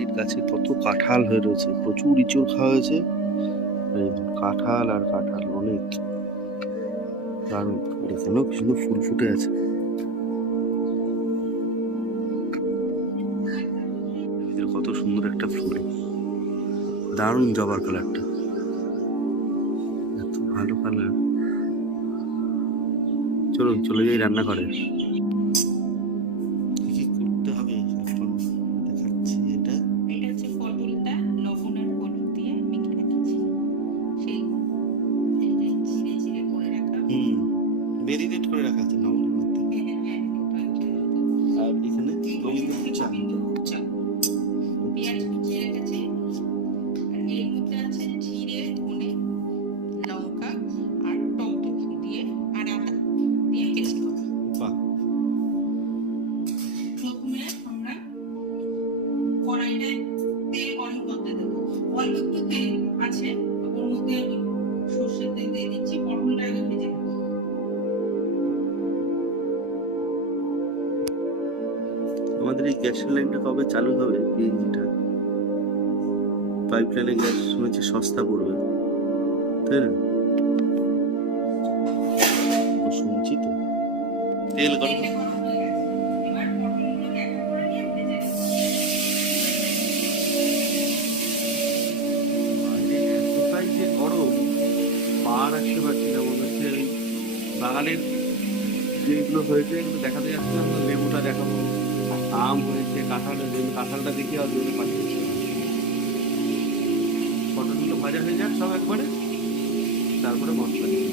বাড়ির কাছে কত কাঁঠাল হয়ে রয়েছে, প্রচুর ইঁচড় খাওয়া হয়েছে। কাঁঠাল আর কাঁঠাল অনেক দারুণ। এখানেও কি সুন্দর ফুল ফুটে আছে। কত সুন্দর একটা ফুল, দারুণ জবার কালারটা, এত ভালো কালার। চলো চলে যাই রান্নাঘরে। কি করতে হবে এখন দেখাচ্ছি। এটা হচ্ছে পটলটা লবণ আর হলুদ দিয়ে মেখে রেখেছি, সেই চিড়ে চিড়ে করে রাখা। মেরিনেট করে রাখা আছে লবণের মধ্যে। আর এখানে গোবিন্দভোগ চাল, পেঁয়াজ কুচিয়ে রেখেছি, আর এর মধ্যে আছে জিরে, ধনে, লঙ্কা আর টক দই দিয়ে আর আদা দিয়ে পেস্ট করা। বাহ। প্রথমে আমরা কড়াইটায় তেল গরম করতে দেবো। অল্প একটু তেল আছে, ওর মধ্যে আমি সর্ষের তেল দিয়ে দিচ্ছি। পটলটা আগে ভেজে নেবো। আমাদের এই গ্যাসের লাইনটা কবে চালু হবে? পিএনজিটা পাইপ লাইনে গ্যাস শুনেছি সস্তা পড়বে, তাই না? শুনছি তো। তেল গরম তেলটা গরম হয়ে গেছে, এবার পটলগুলোকে একটা করে নিয়ে ভেজে নেবো। বাইরে এতটাই যে গরম, পা রাখতে পারছি না। মনে হচ্ছে ওই বাগানের যেগুলো হয়েছে এগুলো দেখাতে যাচ্ছে না। লেবুটা দেখাবো, আম হয়েছে, কাঁঠালের কাঁঠালটা দেখি আর জন্য পাঠিয়েছি। পটলগুলো ভাজা হয়ে যাক সব একবারে, তারপরে মশলা দিই।